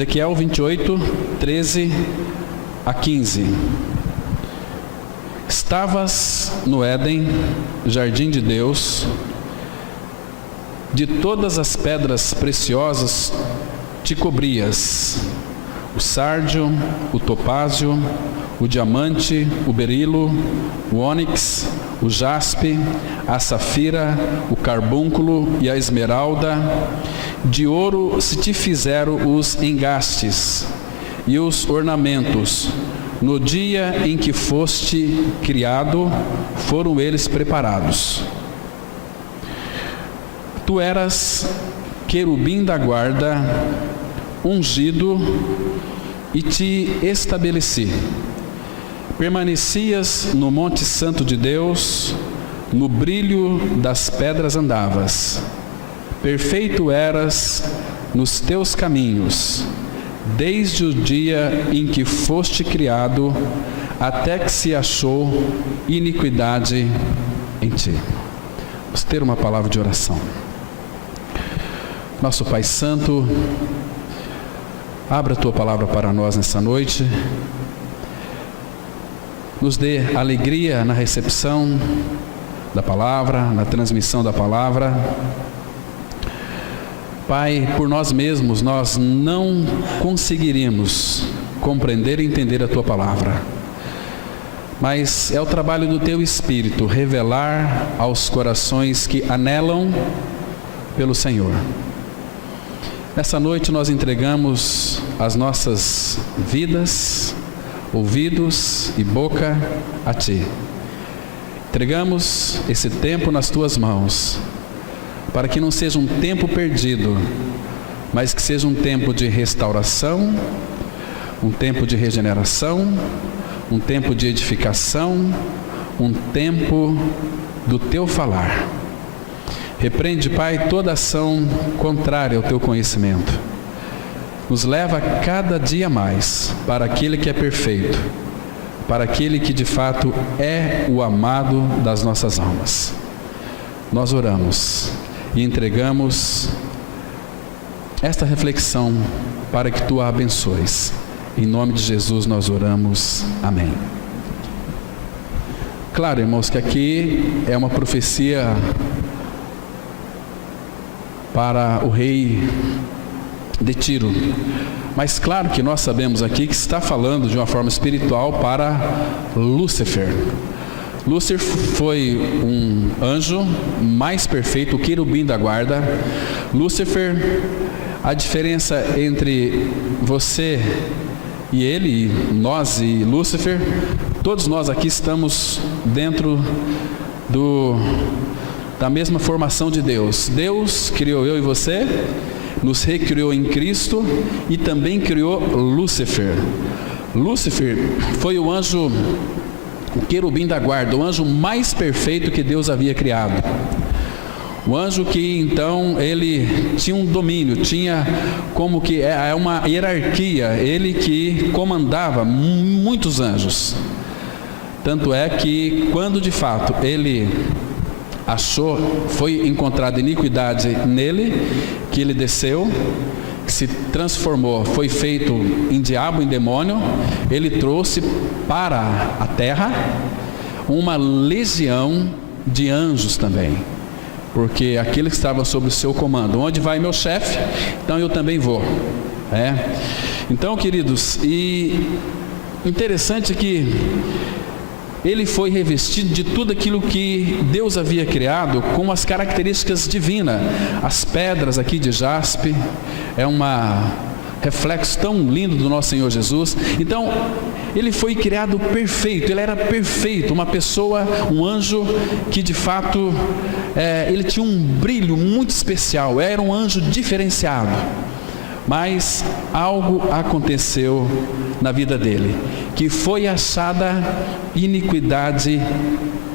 Ezequiel 28, 13 a 15. Estavas no Éden, jardim de Deus, de todas as pedras preciosas te cobrias, o sárdio, o topázio, o diamante, o berilo, o ônix, o jaspe, a safira, o carbúnculo e a esmeralda. De ouro se te fizeram os engastes e os ornamentos. No dia em que foste criado, foram eles preparados. Tu eras querubim da guarda, ungido, e te estabeleci. Permanecias no monte santo de Deus, no brilho das pedras andavas. Perfeito eras nos teus caminhos, desde o dia em que foste criado, até que se achou iniquidade em ti. Vamos ter uma palavra de oração. Nosso Pai Santo, abra a Tua palavra para nós nessa noite. Nos dê alegria na recepção da palavra, na transmissão da palavra. Pai, por nós mesmos, nós não conseguiríamos compreender e entender a Tua palavra. Mas é o trabalho do Teu Espírito revelar aos corações que anelam pelo Senhor. Nessa noite nós entregamos as nossas vidas, ouvidos e boca a Ti. Entregamos esse tempo nas Tuas mãos, para que não seja um tempo perdido, mas que seja um tempo de restauração, um tempo de regeneração, um tempo de edificação, um tempo do Teu falar. Repreende, Pai, toda ação contrária ao Teu conhecimento. Nos leva cada dia mais para aquele que é perfeito, para aquele que de fato é o amado das nossas almas. Nós oramos e entregamos esta reflexão para que Tu a abençoes. Em nome de Jesus nós oramos. Amém. Claro, irmãos, que aqui é uma profecia para o rei de Tiro. Mas claro que nós sabemos aqui que está falando de uma forma espiritual para Lúcifer. Lúcifer foi um anjo mais perfeito, o querubim da guarda. Lúcifer, a diferença entre você e ele, nós e Lúcifer, todos nós aqui estamos dentro da mesma formação de Deus. Deus criou eu e você, nos recriou em Cristo e também criou Lúcifer. Lúcifer foi o anjo, o querubim da guarda, o anjo mais perfeito que Deus havia criado. O anjo que então ele tinha um domínio, tinha como que é uma hierarquia, ele que comandava muitos anjos. Tanto é que quando de fato ele foi encontrada iniquidade nele, que ele desceu, que se transformou, foi feito em diabo, em demônio, ele trouxe para a terra uma legião de anjos também, porque aqueles que estavam sob o seu comando, onde vai meu chefe, então eu também vou. Então, queridos, e interessante que ele foi revestido de tudo aquilo que Deus havia criado com as características divinas. As pedras aqui de jaspe, é um reflexo tão lindo do nosso Senhor Jesus. Então, ele foi criado perfeito, ele era perfeito, uma pessoa, um anjo que de fato, ele tinha um brilho muito especial, era um anjo diferenciado. Mas algo aconteceu na vida dele, que foi achada iniquidade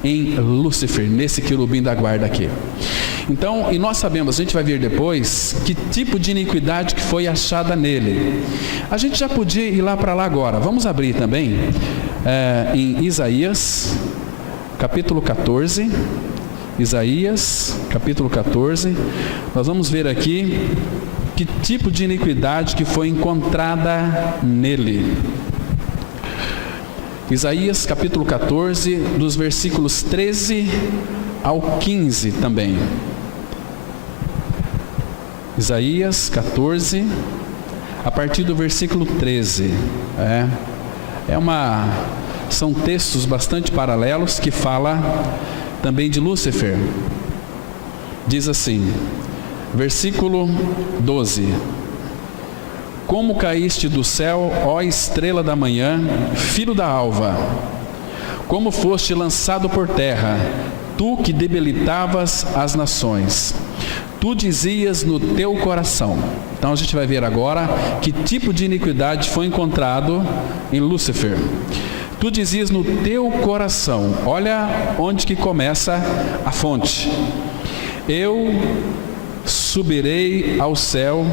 em Lúcifer, nesse querubim da guarda aqui. Então, e nós sabemos, a gente vai ver depois, que tipo de iniquidade que foi achada nele. A gente já podia ir lá para lá agora. Vamos abrir também em Isaías, capítulo 14. Isaías, capítulo 14. Nós vamos ver aqui que tipo de iniquidade que foi encontrada nele. Isaías capítulo 14, dos versículos 13 ao 15 também. Isaías 14, a partir do versículo 13. São textos bastante paralelos que fala também de Lúcifer. Diz assim, versículo 12: Como caíste do céu, ó estrela da manhã, filho da alva, como foste lançado por terra, tu que debilitavas as nações. Tu dizias no teu coração. Então a gente vai ver agora que tipo de iniquidade foi encontrado em Lúcifer. Tu dizias no teu coração. Olha onde que começa a fonte. Eu subirei ao céu,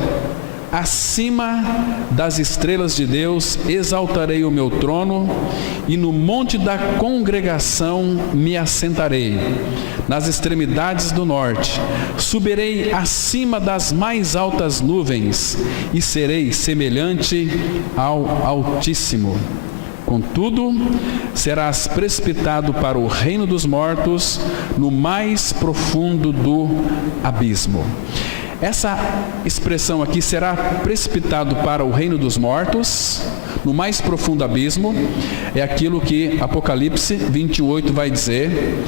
acima das estrelas de Deus, exaltarei o meu trono, e no monte da congregação me assentarei, nas extremidades do norte. Subirei acima das mais altas nuvens, e serei semelhante ao Altíssimo. Contudo, serás precipitado para o reino dos mortos, no mais profundo do abismo. Essa expressão aqui, será precipitado para o reino dos mortos, no mais profundo abismo, é aquilo que Apocalipse 28 vai dizer,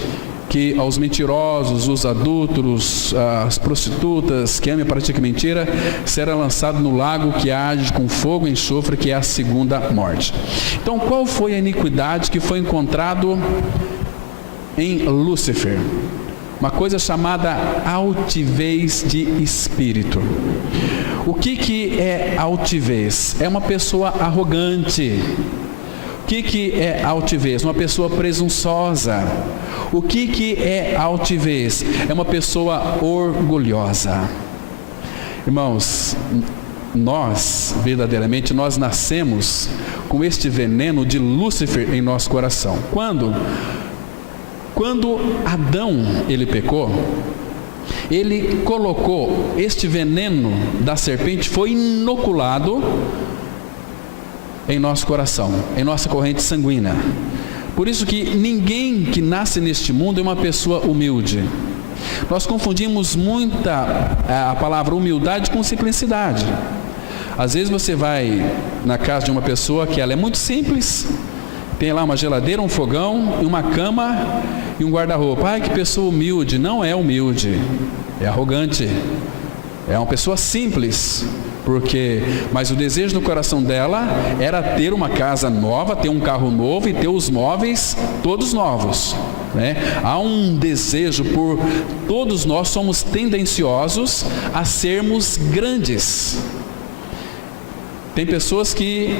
que aos mentirosos, os adúlteros, as prostitutas, que amam e praticam mentira, será lançado no lago que arde com fogo e enxofre, que é a segunda morte. Então, qual foi a iniquidade que foi encontrado em Lúcifer? Uma coisa chamada altivez de espírito. O que é altivez? É uma pessoa arrogante. O que é altivez? Uma pessoa presunçosa. O que é altivez? É uma pessoa orgulhosa. Irmãos, nós, verdadeiramente, nós nascemos com este veneno de Lúcifer em nosso coração. Quando Adão, ele pecou, ele colocou este veneno da serpente, foi inoculado em nosso coração, em nossa corrente sanguínea. Por isso que ninguém que nasce neste mundo é uma pessoa humilde. Nós confundimos muito a palavra humildade com simplicidade. Às vezes você vai na casa de uma pessoa que ela é muito simples, tem lá uma geladeira, um fogão, uma cama e um guarda-roupa. Ai, que pessoa humilde. Não é humilde, é arrogante. É uma pessoa simples. Mas o desejo no coração dela era ter uma casa nova, ter um carro novo e ter os móveis todos novos, né? Há um desejo por... Todos nós somos tendenciosos a sermos grandes. Tem pessoas que,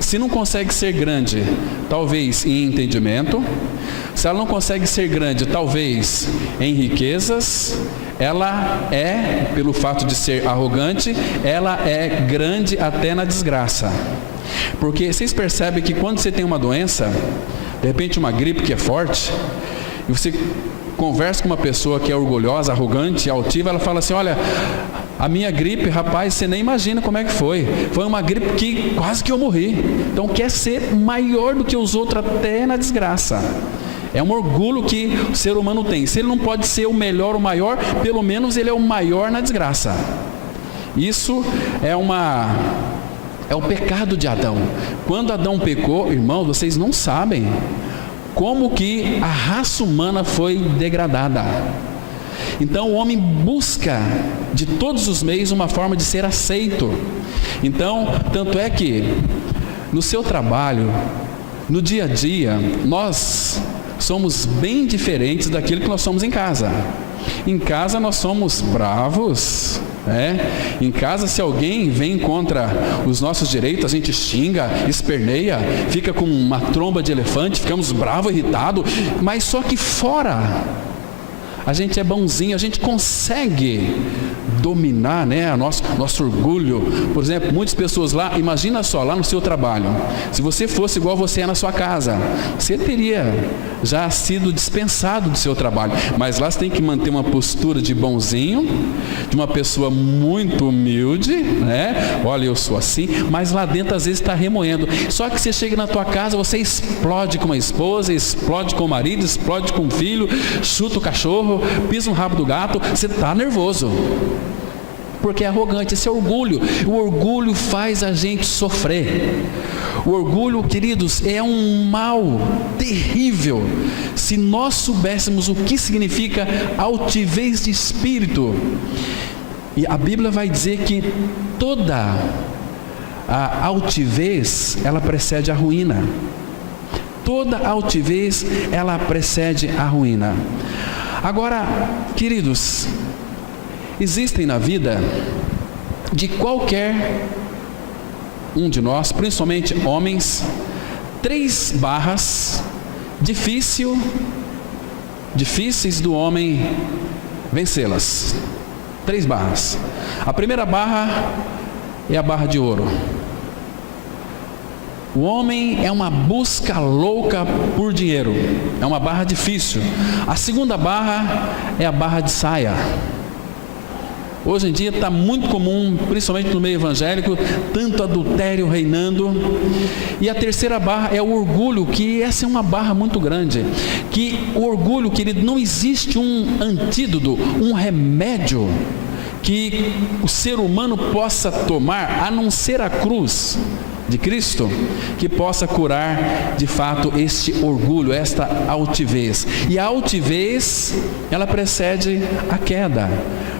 se não consegue ser grande, talvez em entendimento, se ela não consegue ser grande, talvez em riquezas, ela é, pelo fato de ser arrogante, ela é grande até na desgraça. Porque vocês percebem que quando você tem uma doença, de repente uma gripe que é forte, e você conversa com uma pessoa que é orgulhosa, arrogante, altiva, ela fala assim: olha, a minha gripe, rapaz, você nem imagina como é que foi. Foi uma gripe que quase que eu morri. Então quer ser maior do que os outros até na desgraça. É um orgulho que o ser humano tem. Se ele não pode ser o melhor, o maior, pelo menos ele é o maior na desgraça. Isso é o pecado de Adão. Quando Adão pecou, irmãos, vocês não sabem como que a raça humana foi degradada. Então o homem busca de todos os meios uma forma de ser aceito. Então, tanto é que no seu trabalho, no dia a dia, nós somos bem diferentes daquilo que nós somos em casa. Em casa nós somos bravos, né? Em casa, se alguém vem contra os nossos direitos, a gente xinga, esperneia, fica com uma tromba de elefante, ficamos bravos, irritados. Mas só que fora, a gente é bonzinho, a gente consegue dominar, né, nosso orgulho. Por exemplo, muitas pessoas lá, imagina só, lá no seu trabalho, se você fosse igual você é na sua casa, você teria já sido dispensado do seu trabalho, mas lá você tem que manter uma postura de bonzinho, de uma pessoa muito humilde, né? Olha, eu sou assim, mas lá dentro às vezes está remoendo. Só que você chega na tua casa, você explode com uma esposa, explode com o marido, explode com o filho, chuta o cachorro, pisa no rabo do gato, você está nervoso, porque é arrogante, esse é orgulho. O orgulho faz a gente sofrer. O orgulho, queridos, é um mal terrível. Se nós soubéssemos o que significa altivez de espírito, e a Bíblia vai dizer que toda a altivez, ela precede a ruína. Toda altivez, ela precede a ruína. Agora, queridos, existem na vida de qualquer um de nós, principalmente homens, 3 barras difíceis do homem vencê-las. 3 barras. A primeira barra é a barra de ouro. O homem é uma busca louca por dinheiro, é uma barra difícil. A segunda barra é a barra de saia. Hoje em dia está muito comum, principalmente no meio evangélico, tanto adultério reinando. E a terceira barra é o orgulho, que essa é uma barra muito grande. Que o orgulho, querido, não existe um antídoto, um remédio que o ser humano possa tomar, a não ser a cruz de Cristo, que possa curar de fato este orgulho, esta altivez. E a altivez, ela precede a queda,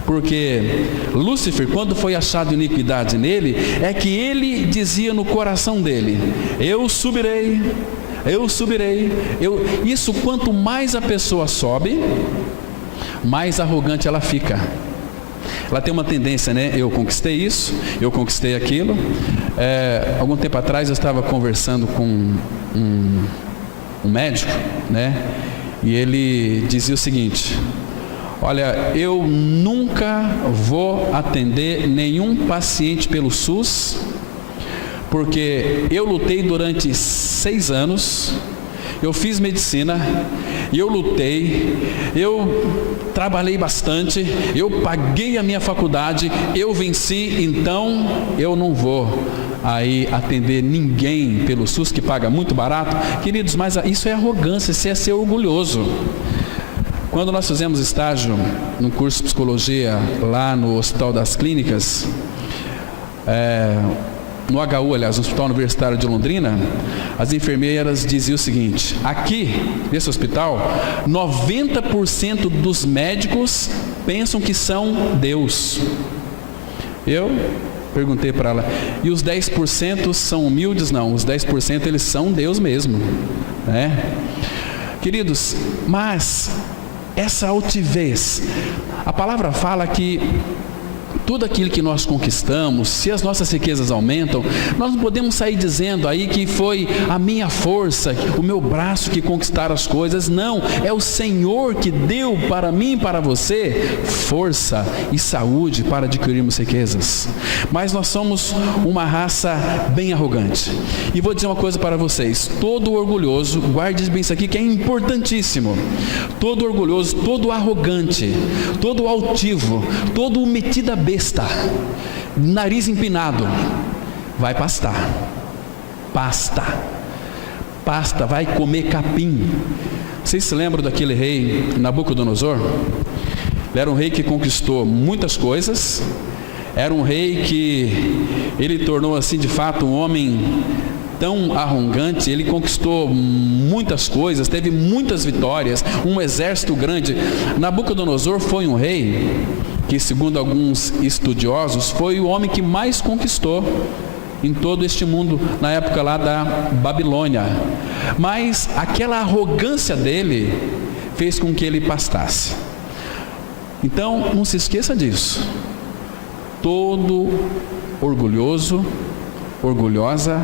porque Lúcifer, quando foi achado iniquidade nele, é que ele dizia no coração dele: eu subirei. Isso, quanto mais a pessoa sobe, mais arrogante ela fica. Ela tem uma tendência, né? Eu conquistei isso, eu conquistei aquilo. Algum tempo atrás eu estava conversando com um médico, né? E ele dizia o seguinte: olha, eu nunca vou atender nenhum paciente pelo SUS, porque eu lutei durante 6 anos, eu fiz medicina, eu lutei, eu trabalhei bastante, eu paguei a minha faculdade, eu venci, então eu não vou aí atender ninguém pelo SUS, que paga muito barato. Queridos, mas isso é arrogância, isso é ser orgulhoso. Quando nós fizemos estágio no curso de psicologia lá no Hospital das Clínicas, no HU, aliás, no Hospital Universitário de Londrina, as enfermeiras diziam o seguinte: aqui, nesse hospital, 90% dos médicos pensam que são Deus. Eu perguntei para ela: e os 10% são humildes? Não, os 10% eles são Deus mesmo, né? Queridos, mas essa altivez, a palavra fala que tudo aquilo que nós conquistamos, se as nossas riquezas aumentam, nós não podemos sair dizendo aí que foi a minha força, o meu braço que conquistaram as coisas. Não, é o Senhor que deu para mim e para você força e saúde para adquirirmos riquezas. Mas nós somos uma raça bem arrogante. E vou dizer uma coisa para vocês: todo orgulhoso, guarde bem isso aqui que é importantíssimo, todo orgulhoso, todo arrogante, todo altivo, todo metido a besta, nariz empinado, vai pastar, vai comer capim. Vocês se lembram daquele rei Nabucodonosor? Ele era um rei que conquistou muitas coisas, era um rei que ele tornou assim de fato um homem tão arrogante. Ele conquistou muitas coisas, teve muitas vitórias, um exército grande. Nabucodonosor foi um rei que, segundo alguns estudiosos, foi o homem que mais conquistou em todo este mundo, na época lá da Babilônia. Mas aquela arrogância dele fez com que ele pastasse. Então, não se esqueça disso. Todo orgulhoso, orgulhosa,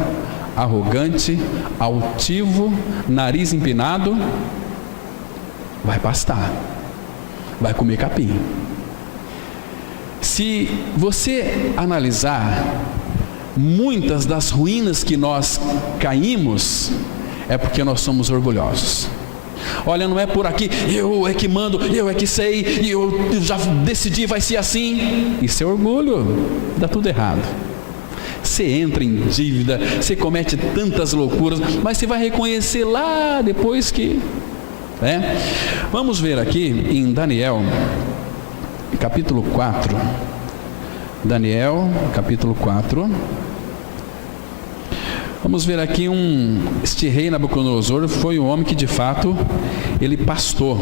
arrogante, altivo, nariz empinado, vai pastar. vai comer capim. Se você analisar, muitas das ruínas que nós caímos é porque nós somos orgulhosos. Olha, não é por aqui, eu é que mando, eu é que sei, e eu já decidi, vai ser assim. Isso é orgulho, dá tudo errado. Você entra em dívida, você comete tantas loucuras, mas você vai reconhecer lá depois que... Vamos ver aqui em Daniel, capítulo 4. Daniel, capítulo 4. Vamos ver aqui este rei Nabucodonosor foi um homem que de fato ele pastou,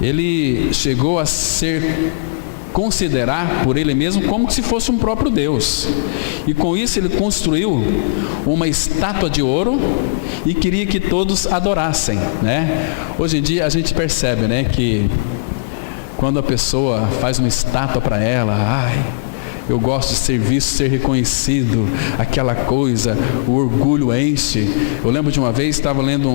ele chegou a considerar por ele mesmo como se fosse um próprio Deus, e com isso ele construiu uma estátua de ouro e queria que todos adorassem, Hoje em dia a gente percebe, que quando a pessoa faz uma estátua para ela, eu gosto de ser visto, ser reconhecido, aquela coisa, o orgulho enche. Eu lembro de uma vez, estava lendo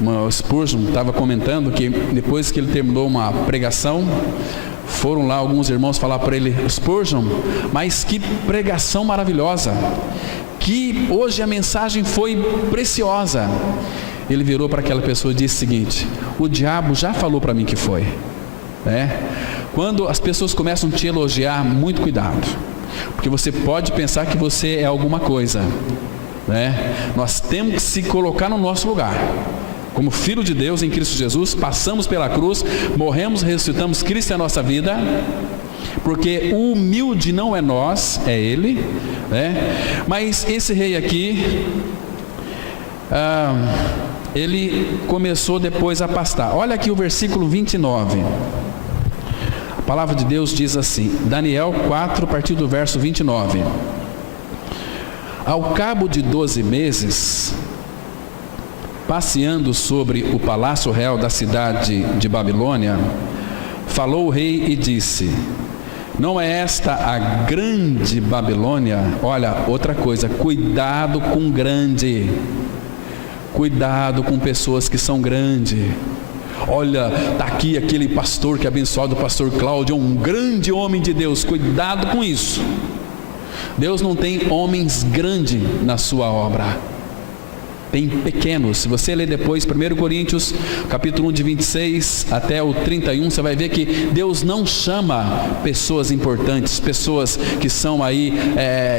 uma Spurgeon, estava comentando que depois que ele terminou uma pregação, foram lá alguns irmãos falar para ele: Spurgeon, mas que pregação maravilhosa, que hoje a mensagem foi preciosa. Ele virou para aquela pessoa e disse o seguinte: o diabo já falou para mim que foi. Quando as pessoas começam a te elogiar, muito cuidado, porque você pode pensar que você é alguma coisa, Nós temos que se colocar no nosso lugar, como filho de Deus em Cristo Jesus. Passamos pela cruz, morremos, ressuscitamos, Cristo é a nossa vida, porque o humilde não é nós, é Ele, Mas esse rei aqui, ele começou depois a pastar. Olha aqui o versículo 29. A palavra de Deus diz assim, Daniel 4, a partir do verso 29. Ao cabo de 12 meses, passeando sobre o palácio real da cidade de Babilônia, falou o rei e disse: não é esta a grande Babilônia? Olha, outra coisa, cuidado com grande. Cuidado com pessoas que são grandes. Olha, está aqui aquele pastor que é abençoado, o pastor Cláudio, é um grande homem de Deus. Cuidado com isso. Deus não tem homens grandes na sua obra, tem pequenos. Se você ler depois 1 Coríntios, capítulo 1, de 26 até o 31, você vai ver que Deus não chama pessoas importantes, pessoas que são aí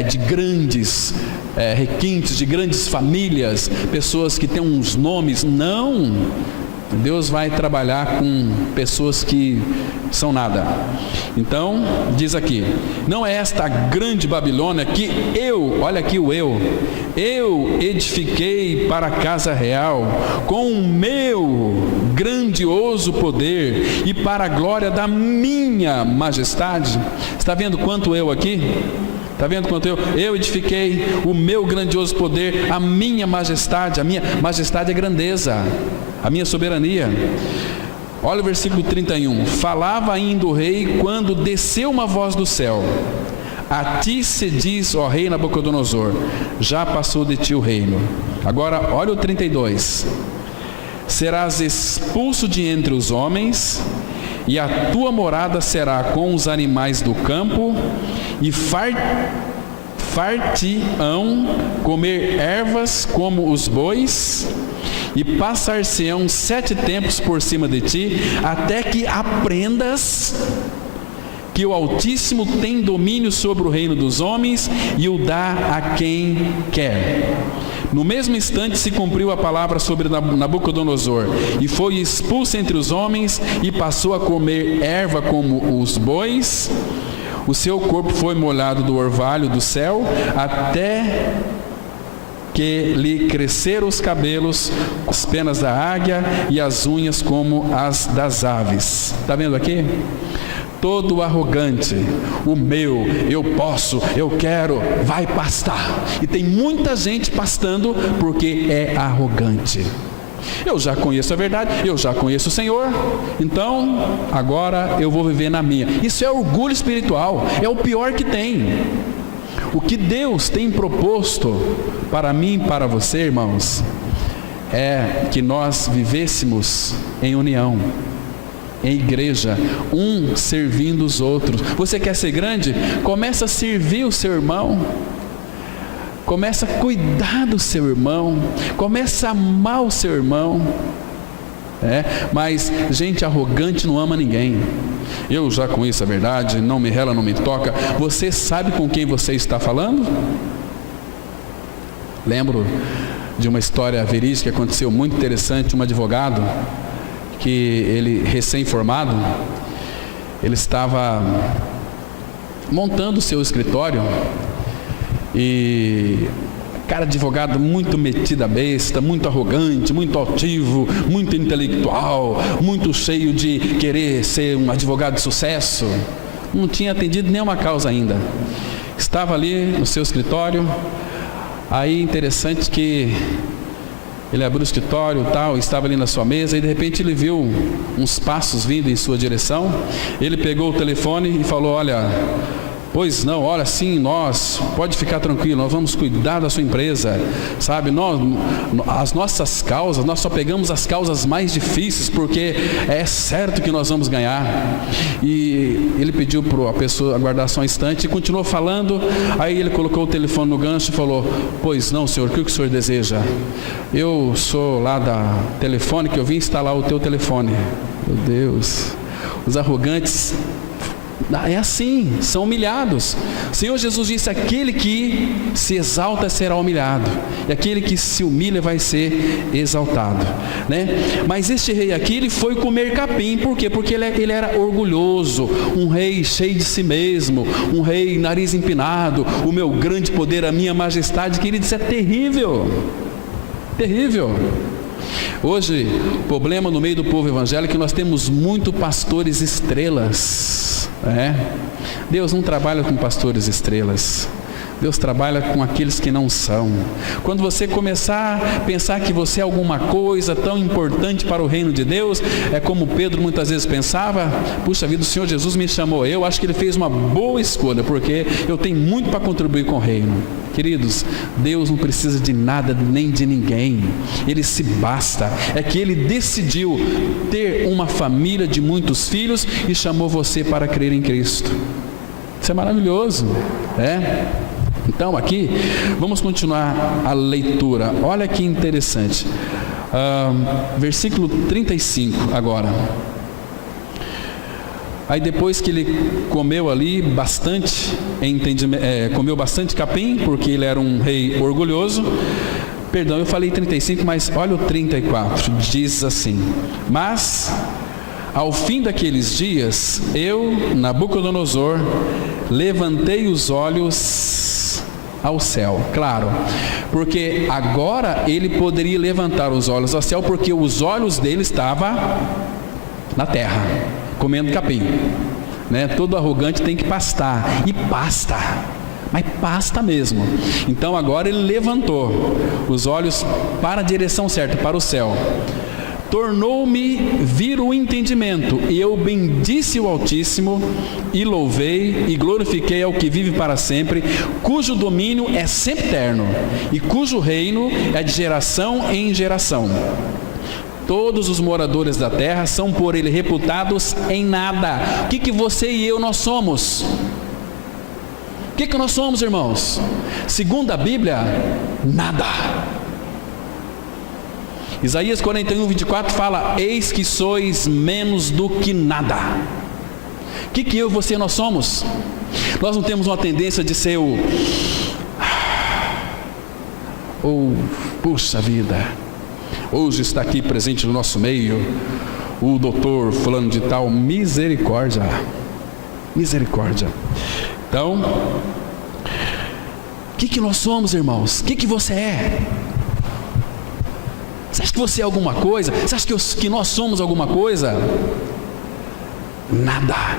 de grandes requintes, de grandes famílias, pessoas que têm uns nomes. Não, Deus vai trabalhar com pessoas que são nada. Então, diz aqui: não é esta a grande Babilônia que olha aqui o eu edifiquei para a casa real com o meu grandioso poder e para a glória da minha majestade. Está vendo quanto eu aqui? Está vendo quanto eu edifiquei o meu grandioso poder, a minha majestade é grandeza, a minha soberania. Olha o versículo 31. Falava ainda o rei quando desceu uma voz do céu: a ti se diz, ó rei Nabucodonosor, já passou de ti o reino. Agora olha o 32. Serás expulso de entre os homens, e a tua morada será com os animais do campo, e far-te-ão comer ervas como os bois, e passar-se-ão 7 tempos por cima de ti, até que aprendas que o Altíssimo tem domínio sobre o reino dos homens e o dá a quem quer. No mesmo instante se cumpriu a palavra sobre Nabucodonosor, e foi expulso entre os homens, e passou a comer erva como os bois. O seu corpo foi molhado do orvalho do céu, até que lhe cresceram os cabelos, as penas da águia e as unhas como as das aves. Está vendo aqui? Todo arrogante, o meu, eu posso, eu quero, vai pastar. E tem muita gente pastando porque é arrogante. Eu já conheço a verdade, eu já conheço o Senhor, então agora eu vou viver na minha. Isso é orgulho espiritual, é o pior que tem. O que Deus tem proposto para mim e para você, irmãos, é que nós vivêssemos em união, em igreja, um servindo os outros. Você quer ser grande? Começa a servir o seu irmão, começa a cuidar do seu irmão, começa a amar o seu irmão. Mas gente arrogante não ama ninguém. Eu já conheço a verdade, não me rela, não me toca. Você sabe com quem você está falando? Lembro de uma história verídica que aconteceu muito interessante. Um advogado, que ele recém-formado, ele estava montando o seu escritório e cara, advogado muito metido a besta, muito arrogante, muito altivo, muito intelectual, muito cheio de querer ser um advogado de sucesso. Não tinha atendido nenhuma causa ainda. Estava ali no seu escritório. Aí interessante que ele abriu o escritório e tal, estava ali na sua mesa, e de repente ele viu uns passos vindo em sua direção. Ele pegou o telefone e falou: olha, pois não, olha, sim, nós, pode ficar tranquilo, nós vamos cuidar da sua empresa, sabe, as nossas causas, nós só pegamos as causas mais difíceis, porque é certo que nós vamos ganhar. E ele pediu para a pessoa aguardar só um instante e continuou falando. Aí ele colocou o telefone no gancho e falou: pois não, senhor, o que o senhor deseja? Eu sou lá da Telefônica, eu vim instalar o teu telefone. Meu Deus, os arrogantes é assim, são humilhados. O Senhor Jesus disse: aquele que se exalta será humilhado, e aquele que se humilha vai ser exaltado, né? Mas este rei aqui, ele foi comer capim. Por quê? Porque ele era orgulhoso, um rei cheio de si mesmo, um rei nariz empinado, o meu grande poder, a minha majestade. Querido, isso é terrível, terrível. Hoje, o problema no meio do povo evangélico é que nós temos muito pastores estrelas. Deus não trabalha com pastores estrelas. Deus trabalha com aqueles que não são. Quando você começar a pensar que você é alguma coisa tão importante para o reino de Deus, é como Pedro muitas vezes pensava: puxa vida, o Senhor Jesus me chamou, eu acho que Ele fez uma boa escolha, porque eu tenho muito para contribuir com o reino. Queridos, Deus não precisa de nada nem de ninguém, Ele se basta. É que Ele decidiu ter uma família de muitos filhos e chamou você para crer em Cristo. Isso é maravilhoso, Então aqui, vamos continuar a leitura. Olha que interessante. Versículo 35 agora. Aí depois que ele comeu ali bastante, comeu bastante capim, porque ele era um rei orgulhoso. Perdão, eu falei 35, mas olha o 34, diz assim: mas ao fim daqueles dias, eu, Nabucodonosor, levantei os olhos ao céu. Claro, porque agora ele poderia levantar os olhos ao céu, porque os olhos dele estavam na terra, comendo capim, Todo arrogante tem que pastar, e pasta, mas pasta mesmo. Então agora ele levantou os olhos para a direção certa, para o céu. Tornou-me vir o entendimento, e eu bendisse o Altíssimo, e louvei e glorifiquei ao que vive para sempre, cujo domínio é sempiterno, e cujo reino é de geração em geração. Todos os moradores da terra são por ele reputados em nada. O que você e eu nós somos? O que nós somos, irmãos? Segundo a Bíblia, nada. Isaías 41, 24 fala: eis que sois menos do que nada. O que eu e você nós somos? Nós não temos uma tendência de ser puxa vida, hoje está aqui presente no nosso meio o doutor fulano de tal. Misericórdia, misericórdia. Então, o que nós somos, irmãos? O que você é? Você acha que você é alguma coisa? Você acha que nós somos alguma coisa? Nada,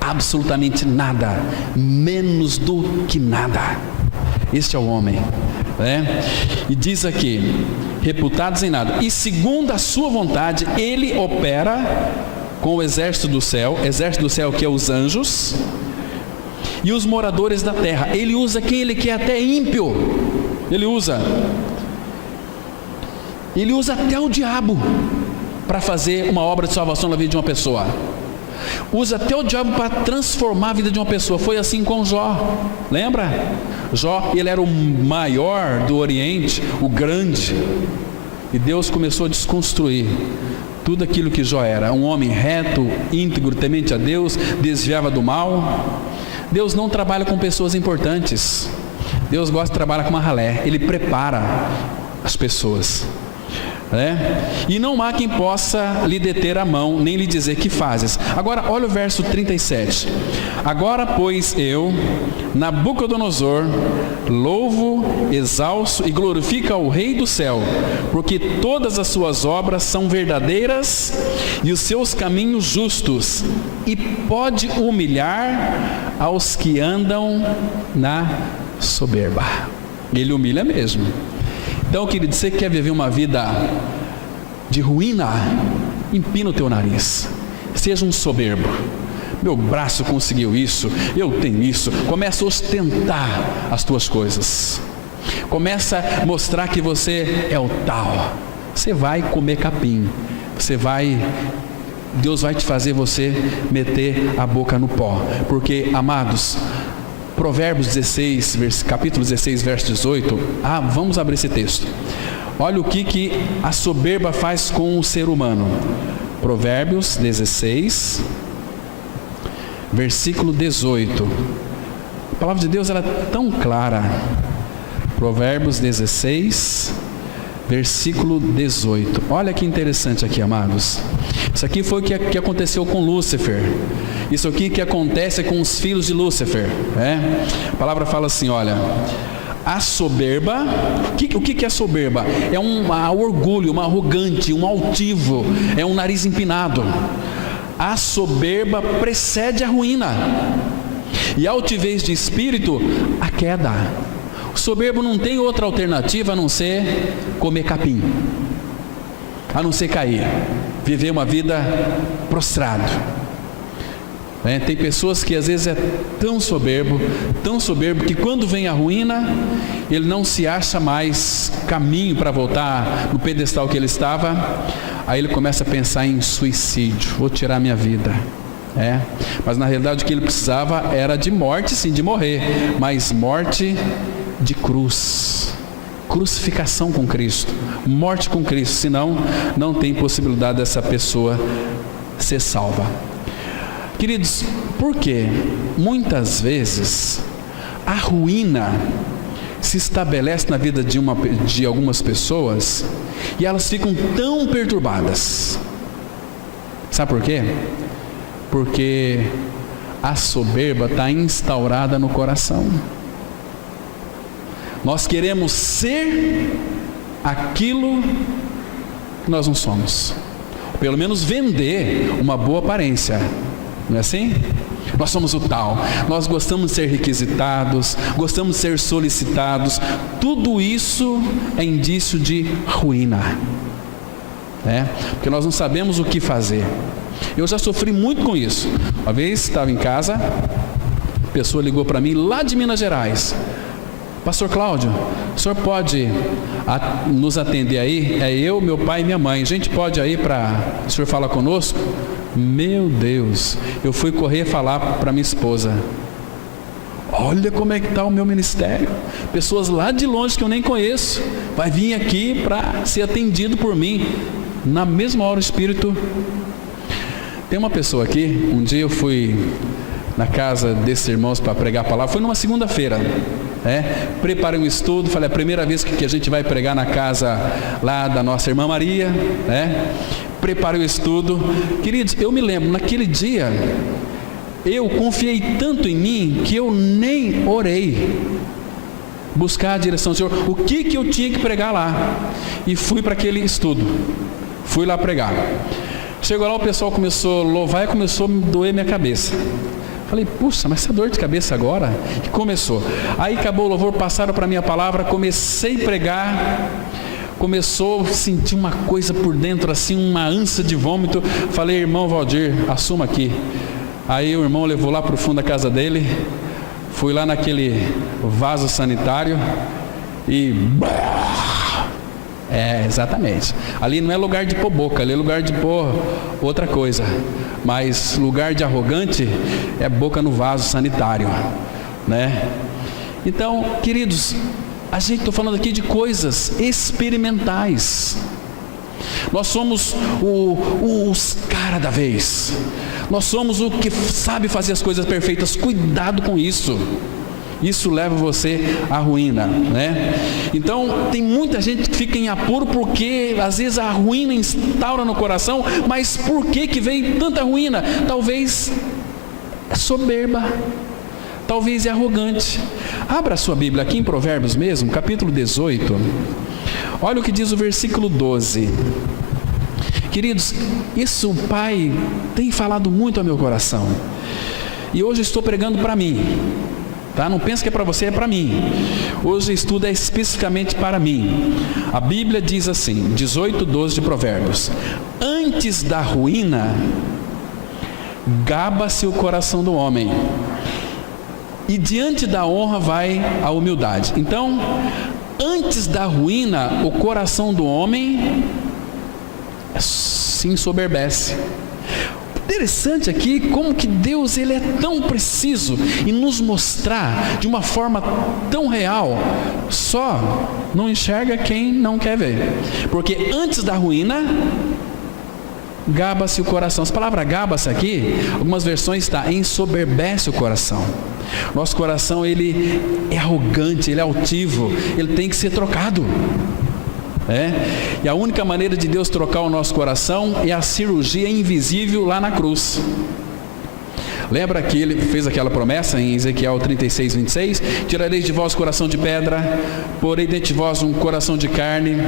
absolutamente nada, menos do que nada. Este é o homem, E diz aqui: reputados em nada, e segundo a sua vontade ele opera com o exército do céu que é os anjos, e os moradores da terra. Ele usa quem ele quer, até ímpio ele usa. Ele usa até o diabo para fazer uma obra de salvação na vida de uma pessoa. Usa até o diabo para transformar a vida de uma pessoa. Foi assim com Jó. Lembra? Jó, ele era o maior do Oriente, o grande. E Deus começou a desconstruir tudo aquilo que Jó era. Um homem reto, íntegro, temente a Deus, desviava do mal. Deus não trabalha com pessoas importantes. Deus gosta de trabalhar com uma ralé. Ele prepara as pessoas. E não há quem possa lhe deter a mão, nem lhe dizer que fazes. Agora olha o verso 37. Agora pois eu, Nabucodonosor, louvo, exalço e glorifico ao Rei do céu, porque todas as suas obras são verdadeiras e os seus caminhos justos, e pode humilhar aos que andam na soberba. Ele humilha mesmo. Então, querido, você quer viver uma vida de ruína? Empina o teu nariz. Seja um soberbo. Meu braço conseguiu isso, eu tenho isso. Começa a ostentar as tuas coisas. Começa a mostrar que você é o tal. Você vai comer capim. Deus vai te fazer você meter a boca no pó. Porque, amados, Provérbios 16, capítulo 16, verso 18. Vamos abrir esse texto. Olha o que a soberba faz com o ser humano. Provérbios 16, versículo 18. A palavra de Deus ela é tão clara. Provérbios 16, versículo 18. Olha que interessante aqui, amados. Isso aqui foi o que aconteceu com Lúcifer. Isso aqui que acontece com os filhos de Lúcifer. A palavra fala assim, olha: a soberba, o que é soberba? É um orgulho, um arrogante, um altivo, é um nariz empinado. A soberba precede a ruína, e a altivez de espírito, a queda. O soberbo não tem outra alternativa a não ser comer capim, a não ser cair, viver uma vida prostrado. Tem pessoas que às vezes é tão soberbo, que quando vem a ruína, ele não se acha mais caminho para voltar no pedestal que ele estava. Aí ele começa a pensar em suicídio, vou tirar minha vida. Mas na realidade o que ele precisava era de morte, sim, de morrer, mas morte de cruz, crucificação com Cristo, morte com Cristo, senão não tem possibilidade dessa pessoa ser salva. Queridos, por quê? Muitas vezes a ruína se estabelece na vida de algumas pessoas e elas ficam tão perturbadas. Sabe por quê? Porque a soberba está instaurada no coração. Nós queremos ser aquilo que nós não somos, pelo menos vender uma boa aparência. Não é assim? Nós somos o tal. Nós gostamos de ser requisitados, gostamos de ser solicitados. Tudo isso é indício de ruína. Porque nós não sabemos o que fazer. Eu já sofri muito com isso. Uma vez estava em casa, a pessoa ligou para mim lá de Minas Gerais: Pastor Cláudio, o senhor pode nos atender aí? É eu, meu pai e minha mãe. A gente pode aí para o senhor falar conosco? Meu Deus, eu fui correr falar para minha esposa: olha como é que está o meu ministério. Pessoas lá de longe que eu nem conheço vai vir aqui para ser atendido por mim. Na mesma hora o Espírito. Tem uma pessoa aqui, um dia eu fui na casa desses irmãos para pregar a palavra, foi numa segunda-feira. Preparei um estudo, falei, a primeira vez que a gente vai pregar na casa lá da nossa irmã Maria, preparei o estudo. Queridos, eu me lembro, naquele dia eu confiei tanto em mim que eu nem orei, buscar a direção do Senhor, o que eu tinha que pregar lá, e fui para aquele estudo, fui lá pregar. Chegou lá, o pessoal começou a louvar e começou a doer minha cabeça. Falei, puxa, mas essa dor de cabeça agora? E começou. Aí acabou o louvor, passaram para a minha palavra, comecei a pregar, começou a sentir uma coisa por dentro, assim, uma ânsia de vômito. Falei, irmão Valdir, assuma aqui. Aí o irmão levou lá para o fundo da casa dele, fui lá naquele vaso sanitário e Exatamente. Ali não é lugar de pôr boca, ali é lugar de pôr outra coisa. Mas lugar de arrogante é boca no vaso sanitário, né? Então, queridos, estou falando aqui de coisas experimentais. Nós somos os cara da vez. Nós somos o que sabe fazer as coisas perfeitas. Cuidado com isso. Isso leva você à ruína, né? Então, tem muita gente que fica em apuro porque às vezes a ruína instaura no coração. Mas por que veio tanta ruína? Talvez é soberba, talvez é arrogante. Abra a sua Bíblia aqui em Provérbios mesmo, capítulo 18. Olha o que diz o versículo 12. Queridos, isso o Pai tem falado muito ao meu coração. E hoje estou pregando para mim. Tá? Não pense que é para você, é para mim. Hoje o estudo é especificamente para mim. A Bíblia diz assim, 18:12 de Provérbios: antes da ruína, gaba-se o coração do homem, e diante da honra vai a humildade. Então, antes da ruína, o coração do homem se ensoberbece. Interessante aqui como que Deus ele é tão preciso em nos mostrar de uma forma tão real. Só não enxerga quem não quer ver. Porque antes da ruína, gaba-se o coração. Essa palavra gaba-se aqui, algumas versões está ensoberbece o coração. Nosso coração ele é arrogante, ele é altivo, ele tem que ser trocado. E a única maneira de Deus trocar o nosso coração é a cirurgia invisível lá na cruz. Lembra que ele fez aquela promessa em Ezequiel 36:26? Tirareis de vós coração de pedra, porei dentro de vós um coração de carne,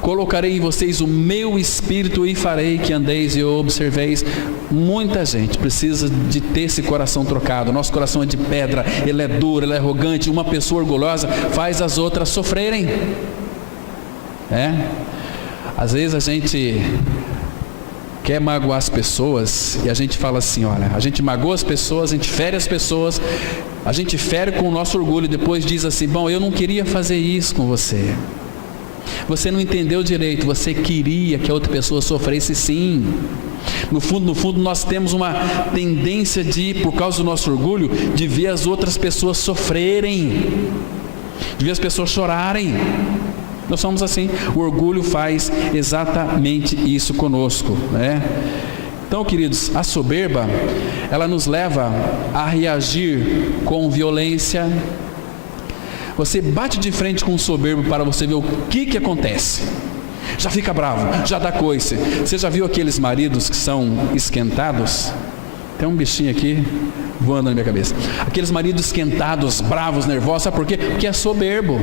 colocarei em vocês o meu espírito e farei que andeis e observeis. Muita gente precisa de ter esse coração trocado. Nosso coração é de pedra, ele é duro, ele é arrogante. Uma pessoa orgulhosa faz as outras sofrerem. Às vezes a gente quer magoar as pessoas e a gente fala assim, olha, a gente magoa as pessoas, a gente fere as pessoas, a gente fere com o nosso orgulho e depois diz assim, bom, eu não queria fazer isso com você. Você não entendeu direito, você queria que a outra pessoa sofresse sim. No fundo nós temos uma tendência de, por causa do nosso orgulho, de ver as outras pessoas sofrerem, de ver as pessoas chorarem. Nós somos assim, o orgulho faz exatamente isso conosco, né? Então, queridos, a soberba, ela nos leva a reagir com violência. Você bate de frente com um soberbo para você ver o que acontece. Já fica bravo, já dá coice. Você já viu aqueles maridos que são esquentados? Tem um bichinho aqui voando na minha cabeça. Aqueles maridos esquentados, bravos, nervosos, sabe por quê? Porque é soberbo.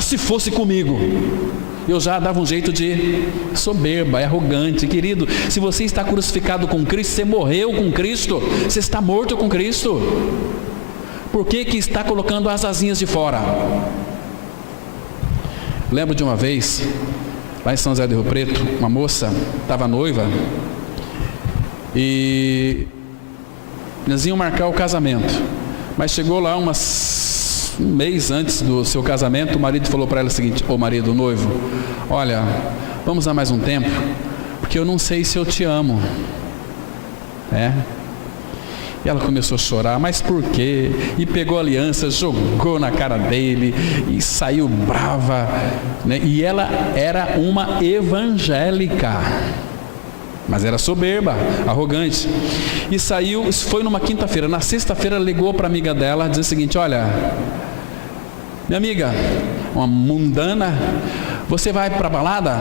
Se fosse comigo, eu já dava um jeito de soberba, é arrogante. Querido, se você está crucificado com Cristo, você morreu com Cristo, você está morto com Cristo. Por que está colocando as asinhas de fora? Lembro de uma vez, lá em São José do Rio Preto, uma moça estava noiva e eles iam marcar o casamento, mas chegou lá um mês antes do seu casamento, o marido falou para ela o seguinte: ô marido, o noivo, olha, vamos dar mais um tempo, porque eu não sei se eu te amo. E ela começou a chorar, mas por quê? E pegou a aliança, jogou na cara dele e saiu brava, né? E ela era uma evangélica, mas era soberba, arrogante. E saiu, isso foi numa quinta-feira. Na sexta-feira ligou para a amiga dela, dizendo o seguinte: olha, minha amiga, uma mundana, você vai para a balada?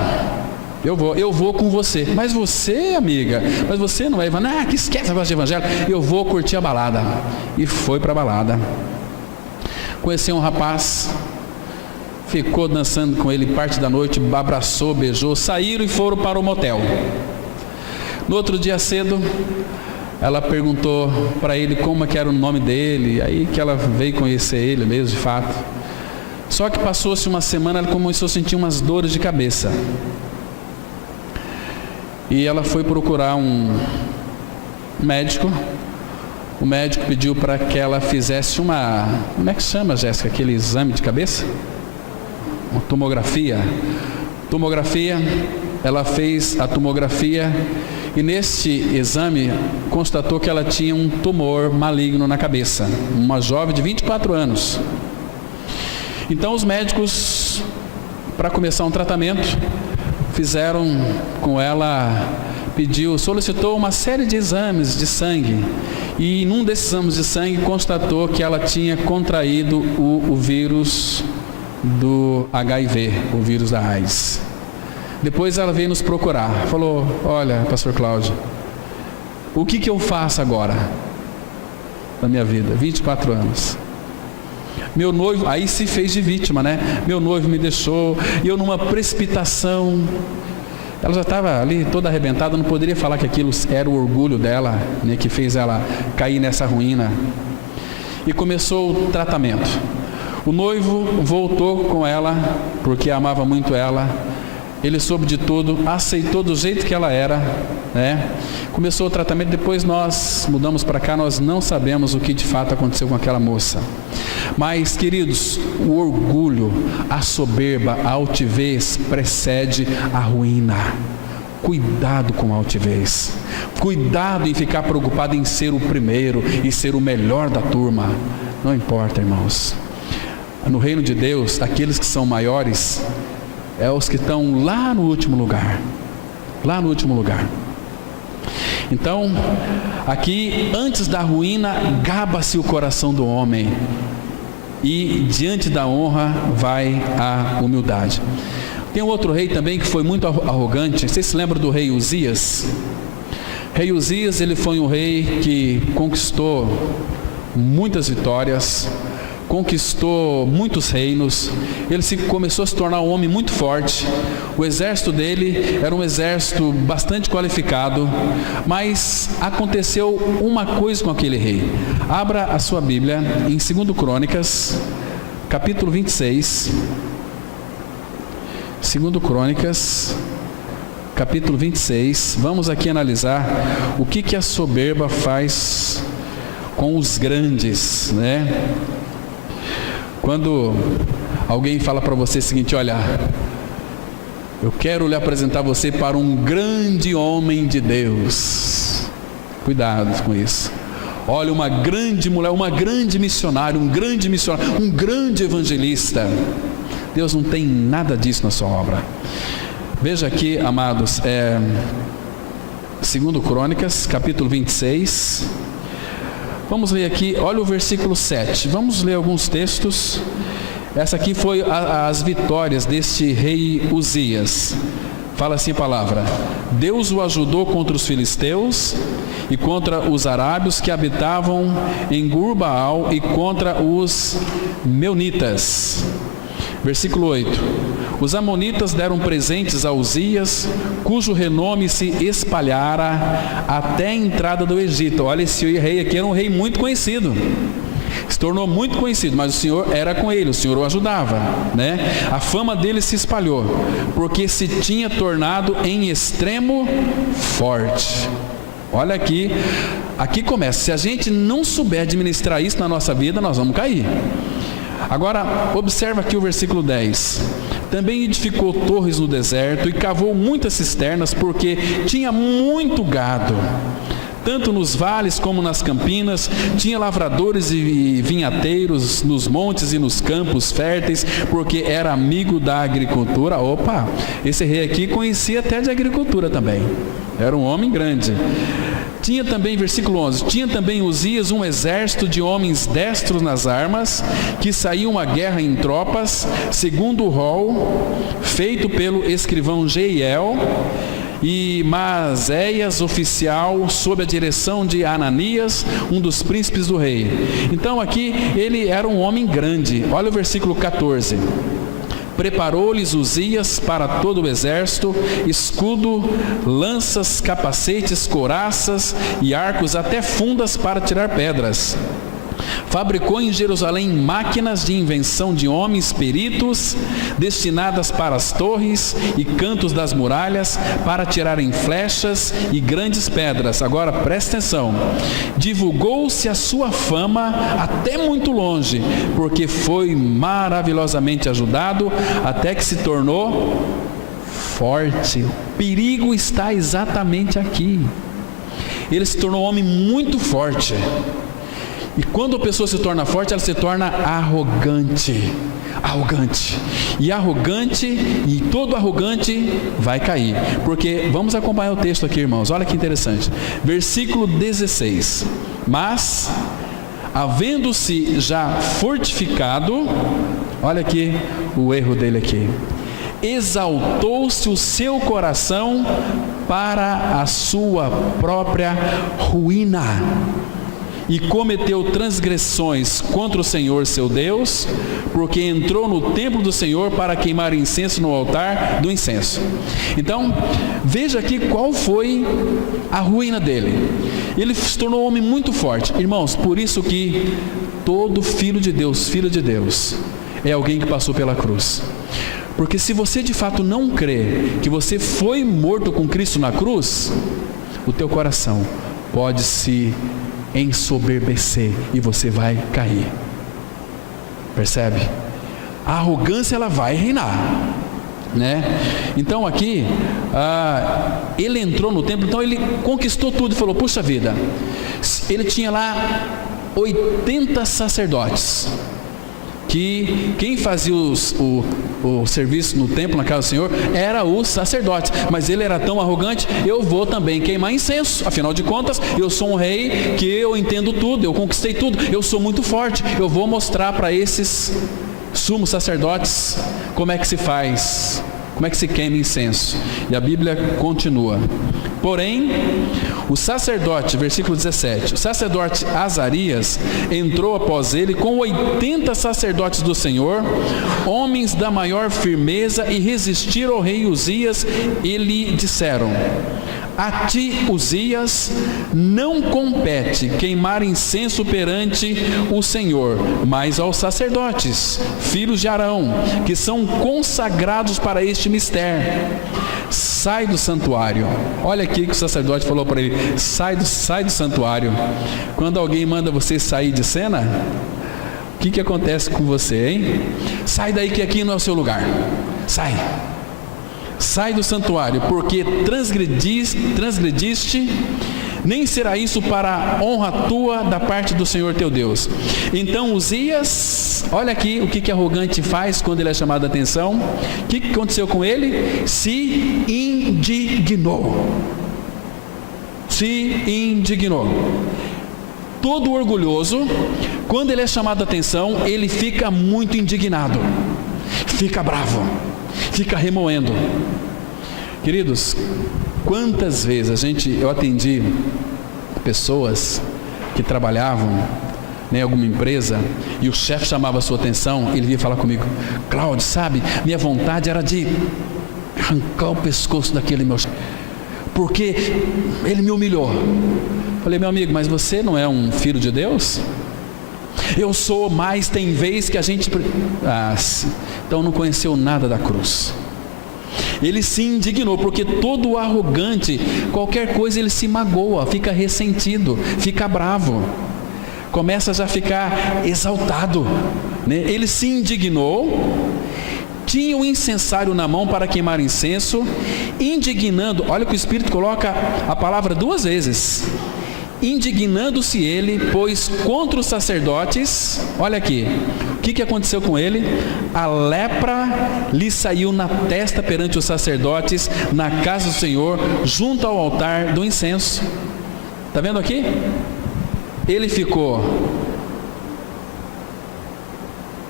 Eu vou com você. Mas você, amiga, mas você não é evangélica? Que esquece esse negócio de evangelho. Eu vou curtir a balada. E foi para a balada. Conheceu um rapaz, ficou dançando com ele parte da noite, abraçou, beijou, saíram e foram para o motel. No outro dia cedo, ela perguntou para ele como que era o nome dele, aí que ela veio conhecer ele mesmo, de fato. Só que passou-se uma semana, ela começou a sentir umas dores de cabeça. E ela foi procurar um médico. O médico pediu para que ela fizesse como é que chama, Jéssica, aquele exame de cabeça? uma tomografia. Ela fez a tomografia e neste exame constatou que ela tinha um tumor maligno na cabeça, uma jovem de 24 anos. Então os médicos, para começar um tratamento, fizeram com ela, solicitou uma série de exames de sangue, e num desses exames de sangue constatou que ela tinha contraído o vírus do HIV, o vírus da AIDS. Depois ela veio nos procurar, falou: olha, pastor Cláudio, o que eu faço agora na minha vida? 24 anos. Meu noivo, aí se fez de vítima, né? Meu noivo me deixou, e eu numa precipitação, ela já estava ali toda arrebentada, não poderia falar que aquilo era o orgulho dela, né, que fez ela cair nessa ruína. E começou o tratamento. O noivo voltou com ela, porque amava muito ela. Ele soube de tudo, aceitou do jeito que ela era, né? Começou o tratamento, depois nós mudamos para cá, nós não sabemos o que de fato aconteceu com aquela moça. Mas, queridos, o orgulho, a soberba, a altivez precede a ruína. Cuidado com a altivez. Cuidado em ficar preocupado em ser o primeiro e ser o melhor da turma. Não importa, irmãos. No reino de Deus, aqueles que são maiores é os que estão lá no último lugar. Lá no último lugar. Então, aqui, antes da ruína, gaba-se o coração do homem. E diante da honra vai a humildade. Tem um outro rei também que foi muito arrogante. Vocês se lembram do rei Uzias? Rei Uzias, ele foi um rei que conquistou muitas vitórias, conquistou muitos reinos. Ele começou a se tornar um homem muito forte. O exército dele era um exército bastante qualificado, mas aconteceu uma coisa com aquele rei. Abra a sua Bíblia em 2 Crônicas, capítulo 26. 2 Crônicas, capítulo 26. Vamos aqui analisar o que a soberba faz com os grandes, né? Quando alguém fala para você o seguinte: olha, eu quero lhe apresentar você para um grande homem de Deus. Cuidado com isso. Olha, uma grande mulher, uma grande missionária, um grande evangelista. Deus não tem nada disso na sua obra. Veja aqui, amados, 2 Crônicas, capítulo 26. Vamos ler aqui, olha o versículo 7. Vamos ler alguns textos. Essa aqui foi as vitórias deste rei Uzias. Fala assim a palavra: Deus o ajudou contra os filisteus e contra os arábios que habitavam em Gur-Baal e contra os meunitas. Versículo 8: Os amonitas deram presentes a Uzias, cujo renome se espalhara até a entrada do Egito. Olha, esse rei aqui era um rei muito conhecido, se tornou muito conhecido, mas o Senhor era com ele, o Senhor o ajudava, né? A fama dele se espalhou, porque se tinha tornado em extremo forte. Olha aqui começa. Se a gente não souber administrar isso na nossa vida, nós vamos cair. Agora, observa aqui o versículo 10. Também edificou torres no deserto e cavou muitas cisternas, porque tinha muito gado. Tanto nos vales como nas campinas, tinha lavradores e vinhateiros nos montes e nos campos férteis, porque era amigo da agricultura. Opa, esse rei aqui conhecia até de agricultura também. Era um homem grande. Tinha também, versículo 11, tinha também Uzias um exército de homens destros nas armas, que saíam à guerra em tropas, segundo o rol feito pelo escrivão Jeiel, e Maazéias, oficial, sob a direção de Ananias, um dos príncipes do rei. Então aqui ele era um homem grande. Olha o versículo 14. Preparou-lhes Uzias para todo o exército, escudo, lanças, capacetes, couraças e arcos, até fundas para tirar pedras. Fabricou em Jerusalém máquinas de invenção de homens peritos, destinadas para as torres e cantos das muralhas, para tirarem flechas e grandes pedras. Agora presta atenção. Divulgou-se a sua fama até muito longe, porque foi maravilhosamente ajudado, até que se tornou forte. O perigo está exatamente aqui. Ele se tornou um homem muito forte. E quando a pessoa se torna forte, ela se torna arrogante. E todo arrogante vai cair. Porque, vamos acompanhar o texto aqui, irmãos. Olha que interessante. Versículo 16. Mas, havendo-se já fortificado, olha aqui o erro dele aqui. Exaltou-se o seu coração para a sua própria ruína. E cometeu transgressões contra o Senhor seu Deus, porque entrou no templo do Senhor para queimar incenso no altar do incenso. Então, veja aqui qual foi a ruína dele. Ele se tornou um homem muito forte. Irmãos, por isso que todo filho de Deus, é alguém que passou pela cruz. Porque se você de fato não crê que você foi morto com Cristo na cruz, o teu coração pode se ensoberbecer e você vai cair. Percebe? A arrogância, ela vai reinar, né? Então aqui ele entrou no templo, então ele conquistou tudo e falou: puxa vida, ele tinha lá 80 sacerdotes, que quem fazia o serviço no templo, na casa do Senhor, era os sacerdotes. Mas ele era tão arrogante: eu vou também queimar incenso, afinal de contas eu sou um rei, que eu entendo tudo, eu conquistei tudo, eu sou muito forte, eu vou mostrar para esses sumos sacerdotes como é que se faz, como é que se queima incenso. E a Bíblia continua: porém, o sacerdote, versículo 17, o sacerdote Azarias entrou após ele com 80 sacerdotes do Senhor, homens da maior firmeza, e resistiram ao rei Uzias, e lhe disseram: a ti, Uzias, não compete queimar incenso perante o Senhor, mas aos sacerdotes, filhos de Arão, que são consagrados para este mistério. Sai do santuário. Olha aqui que o sacerdote falou para ele: sai do santuário. Quando alguém manda você sair de cena, o que acontece com você, hein? Sai daí, que aqui não é o seu lugar. Sai do santuário, porque transgrediste, nem será isso para honra tua da parte do Senhor teu Deus. Então Uzias, olha aqui o que arrogante faz quando ele é chamado a atenção. O que aconteceu com ele? Se indignou. Todo orgulhoso, quando ele é chamado a atenção, ele fica muito indignado, fica bravo, fica remoendo. Queridos, quantas vezes eu atendi pessoas que trabalhavam em alguma empresa, e o chefe chamava a sua atenção, ele vinha falar comigo: Cláudio, sabe, minha vontade era de arrancar o pescoço daquele meu chefe, porque ele me humilhou. Falei: meu amigo, mas você não é um filho de Deus? Eu sou, mas tem vez que a gente... então não conheceu nada da cruz. Ele se indignou, porque todo arrogante, qualquer coisa ele se magoa, fica ressentido, fica bravo, começa já a ficar exaltado, né? Ele se indignou, tinha o incensário na mão para queimar incenso, indignando. Olha que o Espírito coloca a palavra 2 vezes: indignando-se ele, pois contra os sacerdotes, olha aqui, o que aconteceu com ele? A lepra lhe saiu na testa perante os sacerdotes, na casa do Senhor, junto ao altar do incenso. Está vendo aqui? Ele ficou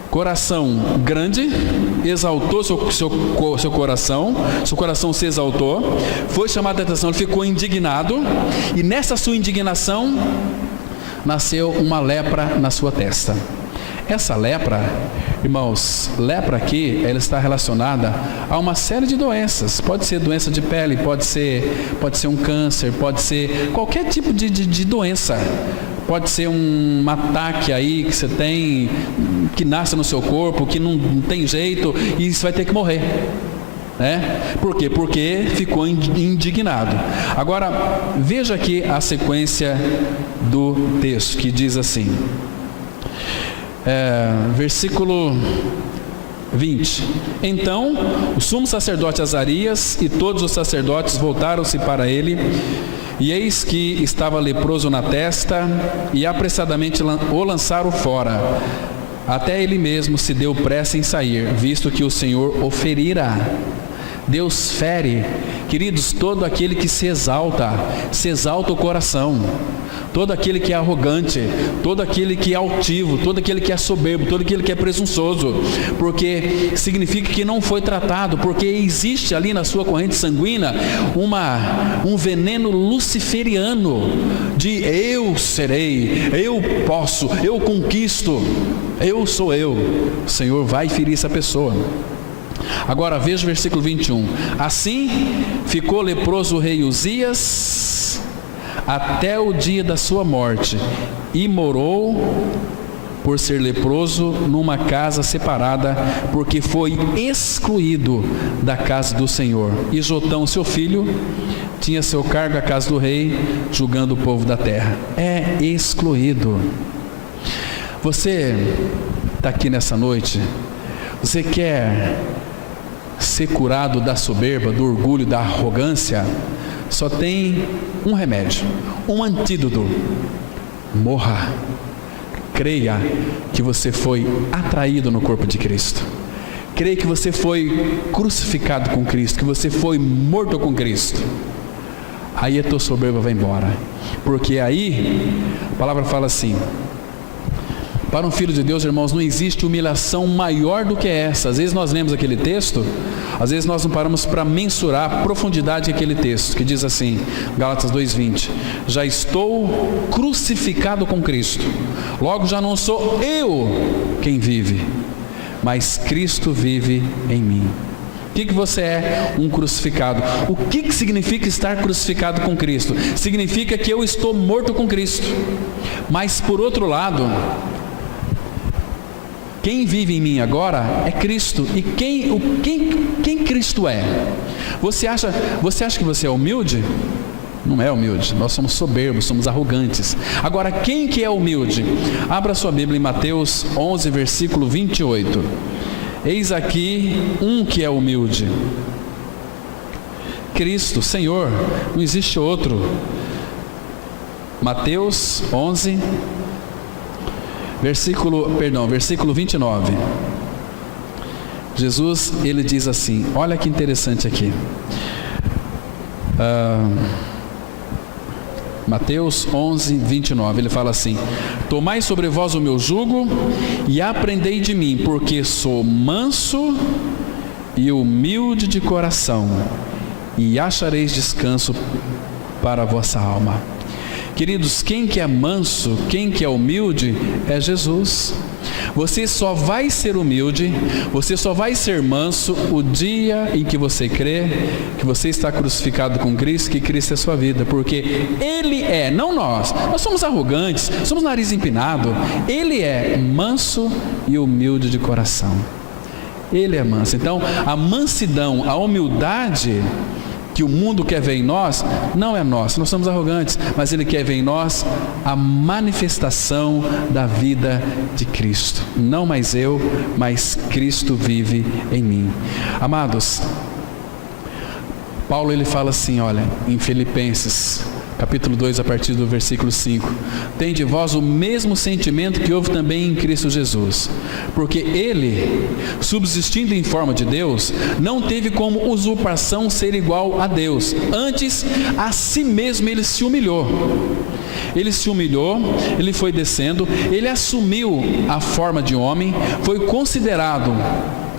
coração grande, exaltou seu coração se exaltou, foi chamado a atenção, ele ficou indignado, e nessa sua indignação nasceu uma lepra na sua testa. Essa lepra, irmãos, lepra aqui, ela está relacionada a uma série de doenças. Pode ser doença de pele, pode ser um câncer, pode ser qualquer tipo de doença. pode ser um ataque aí que você tem, que nasce no seu corpo, que não tem jeito, e você vai ter que morrer. Por quê? Porque ficou indignado. Agora, veja aqui a sequência do texto, que diz assim, versículo 20. Então, o sumo sacerdote Azarias e todos os sacerdotes voltaram-se para ele, e eis que estava leproso na testa, e apressadamente o lançaram fora. Até ele mesmo se deu pressa em sair, visto que o Senhor o ferira. Deus fere, queridos, todo aquele que se exalta o coração, todo aquele que é arrogante, todo aquele que é altivo, todo aquele que é soberbo, todo aquele que é presunçoso, porque significa que não foi tratado, porque existe ali na sua corrente sanguínea um veneno luciferiano, de eu serei, eu posso, eu conquisto, eu sou eu. O Senhor vai ferir essa pessoa. Agora veja o versículo 21. Assim ficou leproso o rei Uzias até o dia da sua morte, e morou, por ser leproso, numa casa separada, porque foi excluído da casa do Senhor. E Jotão, seu filho, tinha seu cargo à casa do rei, julgando o povo da terra. É excluído. Você está aqui nessa noite, você quer ser curado da soberba, do orgulho, da arrogância? Só tem um remédio, um antídoto: morra. Creia que você foi atraído no corpo de Cristo. Creia que você foi crucificado com Cristo, que você foi morto com Cristo. Aí a tua soberba vai embora, porque aí a palavra fala assim: para um filho de Deus, irmãos, não existe humilhação maior do que essa. Às vezes nós lemos aquele texto, às vezes nós não paramos para mensurar a profundidade daquele texto, que diz assim, Gálatas 2:20, já estou crucificado com Cristo, logo já não sou eu quem vive, mas Cristo vive em mim. O que você é? Um crucificado. O que significa estar crucificado com Cristo? Significa que eu estou morto com Cristo. Mas por outro lado, quem vive em mim agora é Cristo. E quem Cristo é? Você acha que você é humilde? Não é humilde. Nós somos soberbos, somos arrogantes. Agora, quem que é humilde? Abra sua Bíblia em Mateus 11, versículo 28. Eis aqui um que é humilde. Cristo, Senhor, não existe outro. Mateus 11, versículo 29. Jesus, ele diz assim, olha que interessante aqui. Mateus 11, 29, ele fala assim: tomai sobre vós o meu jugo e aprendei de mim, porque sou manso e humilde de coração, e achareis descanso para a vossa alma. Queridos, quem que é manso, quem que é humilde é Jesus. Você só vai ser humilde, você só vai ser manso o dia em que você crê que você está crucificado com Cristo, que Cristo é a sua vida, porque Ele é, não nós. Nós somos arrogantes, somos nariz empinado. Ele é manso e humilde de coração. Ele é manso. Então, a mansidão, a humildade que o mundo quer ver em nós, não é nossa. Nós somos arrogantes, mas Ele quer ver em nós a manifestação da vida de Cristo. Não mais eu, mas Cristo vive em mim. Amados, Paulo ele fala assim, olha, em Filipenses capítulo 2, a partir do versículo 5, tende vós o mesmo sentimento que houve também em Cristo Jesus, porque Ele, subsistindo em forma de Deus, não teve como usurpação ser igual a Deus, antes a si mesmo Ele se humilhou. Ele se humilhou, Ele foi descendo, Ele assumiu a forma de homem, foi considerado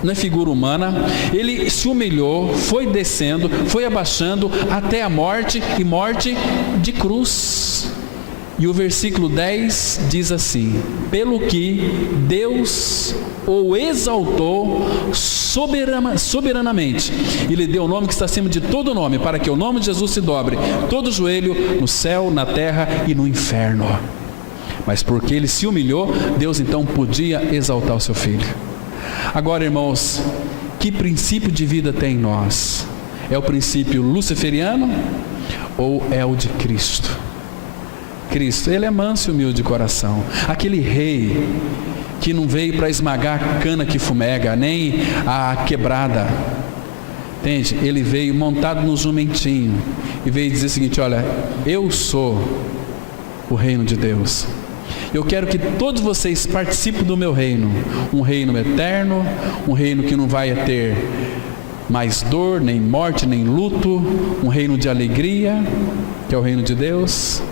na figura humana, Ele se humilhou, foi descendo, foi abaixando até a morte, e morte de cruz. E o versículo 10 diz assim: pelo que Deus o exaltou soberanamente, e lhe deu o nome que está acima de todo nome, para que o nome de Jesus se dobre todo joelho no céu, na terra e no inferno. Mas porque ele se humilhou, Deus então podia exaltar o seu filho. Agora, irmãos, que princípio de vida tem em nós? É o princípio luciferiano ou é o de Cristo? Cristo, ele é manso e humilde de coração. Aquele rei que não veio para esmagar a cana que fumega, nem a quebrada. Entende? Ele veio montado no jumentinho e veio dizer o seguinte: olha, eu sou o reino de Deus. Eu quero que todos vocês participem do meu reino, um reino eterno, um reino que não vai ter mais dor, nem morte, nem luto, um reino de alegria, que é o reino de Deus.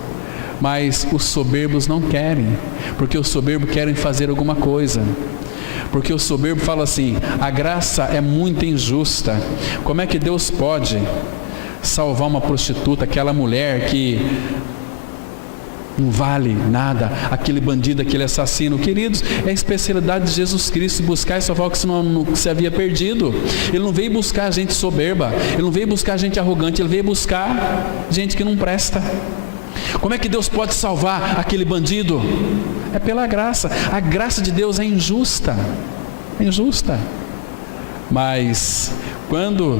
Mas os soberbos não querem, porque os soberbos querem fazer alguma coisa. Porque o soberbo fala assim: a graça é muito injusta. Como é que Deus pode salvar uma prostituta, aquela mulher que não vale nada, aquele bandido, aquele assassino? Queridos, é a especialidade de Jesus Cristo, buscar e salvar o que se havia perdido. Ele não veio buscar gente soberba, ele não veio buscar gente arrogante, ele veio buscar gente que não presta. Como é que Deus pode salvar aquele bandido? É pela graça. A graça de Deus é injusta. É injusta. Mas quando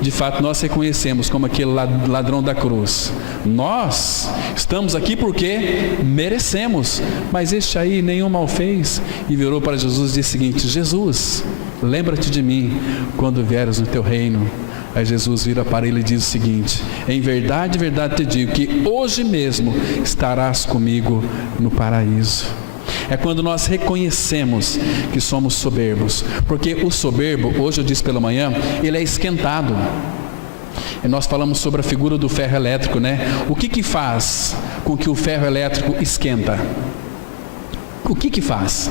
de fato nós reconhecemos como aquele ladrão da cruz, nós estamos aqui porque merecemos, mas este aí nenhum mal fez, e virou para Jesus e disse o seguinte: Jesus, lembra-te de mim quando vieres no teu reino. Aí Jesus vira para ele e diz o seguinte: em verdade, verdade te digo que hoje mesmo estarás comigo no paraíso. É quando nós reconhecemos que somos soberbos, porque o soberbo, hoje eu disse pela manhã, ele é esquentado. E nós falamos sobre a figura do ferro elétrico, né? O que faz com que o ferro elétrico esquenta? O que faz?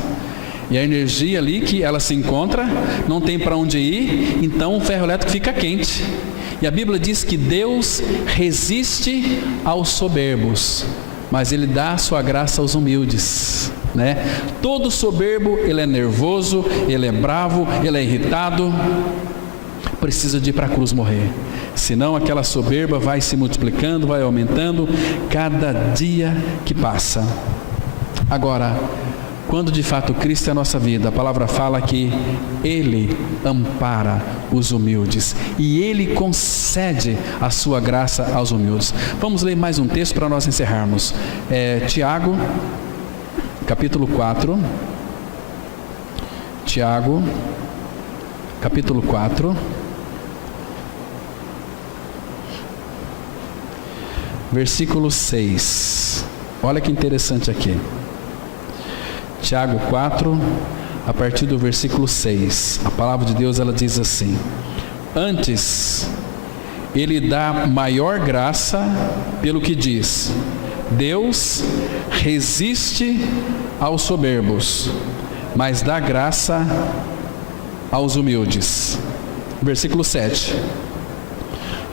E a energia ali que ela se encontra, não tem para onde ir, então o ferro elétrico fica quente. E a Bíblia diz que Deus resiste aos soberbos, mas Ele dá a sua graça aos humildes, né? Todo soberbo, ele é nervoso, ele é bravo, ele é irritado, precisa de ir para a cruz morrer. Senão aquela soberba vai se multiplicando, vai aumentando cada dia que passa. Agora, quando de fato Cristo é a nossa vida, a palavra fala que Ele ampara os humildes e Ele concede a sua graça aos humildes. Vamos ler mais um texto para nós encerrarmos. Tiago, capítulo 4. Tiago, capítulo 4. Versículo 6. Olha que interessante aqui. Tiago 4, a partir do versículo 6, a palavra de Deus ela diz assim: antes Ele dá maior graça, pelo que diz, Deus resiste aos soberbos, mas dá graça aos humildes. Versículo 7: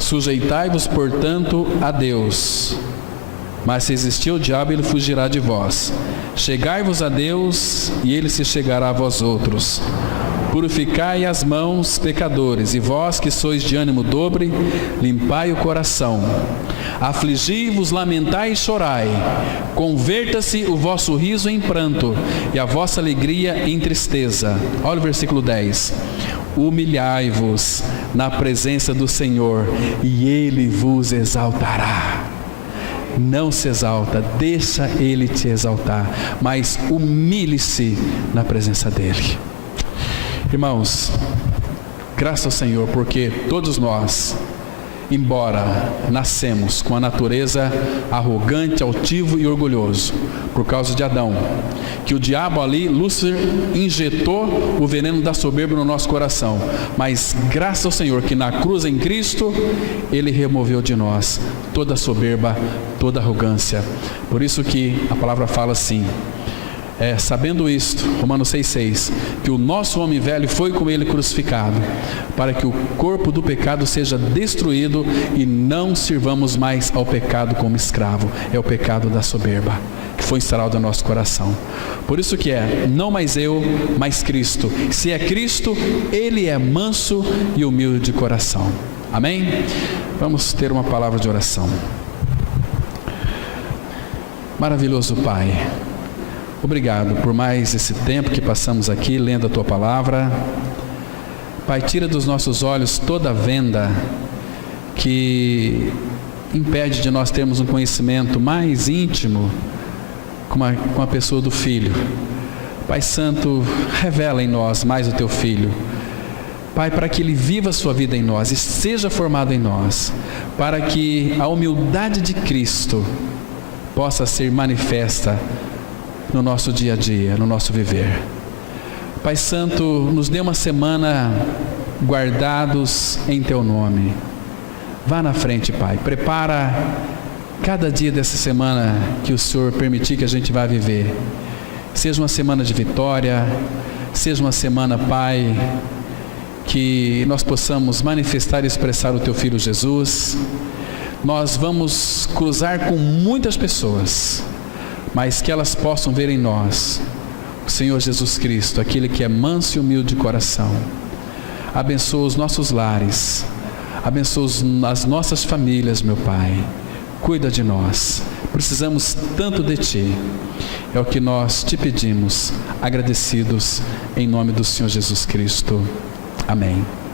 sujeitai-vos, portanto, a Deus, mas se resistir ao diabo, ele fugirá de vós. Chegai-vos a Deus, e ele se chegará a vós outros. Purificai as mãos, pecadores, e vós que sois de ânimo dobre, limpai o coração. Afligi-vos, lamentai e chorai. Converta-se o vosso riso em pranto, e a vossa alegria em tristeza. Olha o versículo 10. Humilhai-vos na presença do Senhor, e Ele vos exaltará. Não se exalta, deixa Ele te exaltar, mas humilhe-se na presença dEle. Irmãos, graças ao Senhor, porque todos nós, embora nascemos com a natureza arrogante, altivo e orgulhoso, por causa de Adão, que o diabo ali, Lúcifer, injetou o veneno da soberba no nosso coração, mas graças ao Senhor, que na cruz em Cristo, Ele removeu de nós toda a soberba, toda a arrogância. Por isso que a palavra fala assim, sabendo isto, Romanos 6,6, que o nosso homem velho foi com Ele crucificado, para que o corpo do pecado seja destruído e não sirvamos mais ao pecado como escravo. É o pecado da soberba que foi instalado no nosso coração. Por isso que não mais eu, mas Cristo. Se é Cristo, Ele é manso e humilde de coração. Amém? Vamos ter uma palavra de oração. Maravilhoso Pai, Obrigado por mais esse tempo que passamos aqui lendo a Tua Palavra. Pai, tira dos nossos olhos toda a venda que impede de nós termos um conhecimento mais íntimo com a pessoa do Filho. Pai Santo, revela em nós mais o Teu Filho. Pai, para que Ele viva a sua vida em nós e seja formado em nós, para que a humildade de Cristo possa ser manifesta no nosso dia a dia, no nosso viver. Pai Santo, nos dê uma semana guardados em Teu nome. Vá na frente, Pai. Prepara cada dia dessa semana que o Senhor permitir que a gente vá viver. Seja uma semana de vitória, seja uma semana, Pai, que nós possamos manifestar e expressar o Teu Filho Jesus. Nós vamos cruzar com muitas pessoas, mas que elas possam ver em nós o Senhor Jesus Cristo, aquele que é manso e humilde de coração. Abençoa os nossos lares, abençoa as nossas famílias, meu Pai. Cuida de nós, precisamos tanto de Ti. É o que nós Te pedimos, agradecidos em nome do Senhor Jesus Cristo. Amém.